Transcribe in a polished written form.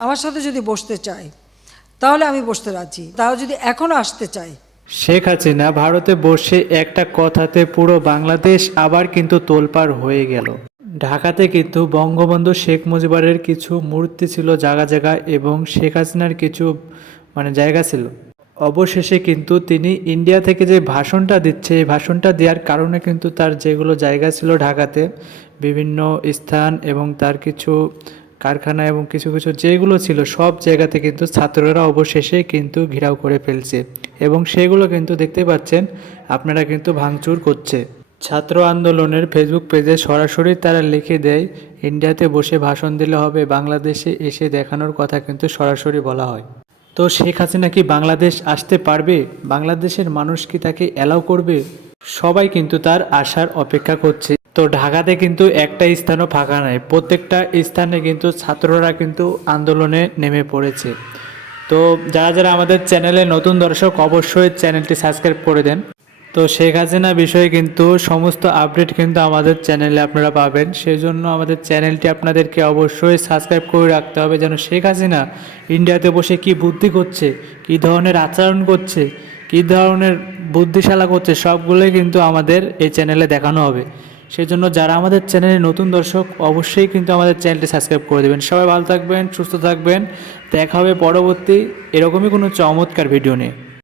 আমার সাথে যদি বসতে চায় তাহলে আমি বসতে রাজি, তাও যদি এখনও আসতে চায়। শেখ হাসিনা ভারতে বসে একটা কথাতে পুরো বাংলাদেশ আবার কিন্তু তোলপাড় হয়ে গেল। ঢাকাতে কিন্তু বঙ্গবন্ধু শেখ মুজিবের কিছু মূর্তি ছিল জায়গা জায়গায় এবং শেখ হাসিনার কিছু জায়গা ছিল। অবশেষে কিন্তু তিনি ইন্ডিয়া থেকে যে ভাষণটা দিচ্ছে, এই ভাষণটা দেওয়ার কারণে কিন্তু তার যেগুলো জায়গা ছিল ঢাকাতে বিভিন্ন স্থান এবং তার কিছু কারখানা এবং কিছু কিছু যেগুলো ছিল সব জায়গাতে কিন্তু ছাত্ররা অবশেষে কিন্তু ঘেরাও করে ফেলছে এবং সেগুলো কিন্তু দেখতে পাচ্ছেন আপনারা কিন্তু ভাঙচুর করছে। ছাত্র আন্দোলনের ফেসবুক পেজে সরাসরি তারা লিখে দেয় ইন্ডিয়াতে বসে ভাষণ দিলে হবে, বাংলাদেশে এসে দেখানোর কথা কিন্তু সরাসরি বলা হয়। তো শেখ হাসিনা কি বাংলাদেশ আসতে পারবে? বাংলাদেশের মানুষ কি তাকে অ্যালাউ করবে? সবাই কিন্তু তার আসার অপেক্ষা করছে। তো ঢাকাতে কিন্তু একটা স্থানও ফাঁকা নাই, প্রত্যেকটা স্থানে কিন্তু ছাত্ররা কিন্তু আন্দোলনে নেমে পড়েছে। তো যারা যারা আমাদের চ্যানেলে নতুন দর্শক অবশ্যই চ্যানেলটি সাবস্ক্রাইব করে দেন। তো শেখ হাসিনা বিষয়ে কিন্তু সমস্ত আপডেট কিন্তু আমাদের চ্যানেলে আপনারা পাবেন, সেই জন্য আমাদের চ্যানেলটি আপনাদেরকে অবশ্যই সাবস্ক্রাইব করে রাখতে হবে, যেন শেখ হাসিনা ইন্ডিয়াতে বসে কি বুদ্ধি করছে, কি ধরনের আচরণ করছে, কি ধরনের বুদ্ধিশালা করছে, সবগুলোই কিন্তু আমাদের এই চ্যানেলে দেখানো হবে। সেই জন্য যারা আমাদের চ্যানেলে নতুন দর্শক অবশ্যই কিন্তু আমাদের চ্যানেলটি সাবস্ক্রাইব করে দেবেন। সবাই ভালো থাকবেন, সুস্থ থাকবেন, দেখা হবে পরবর্তী এরকমই কোনো চমৎকার ভিডিও নিয়ে।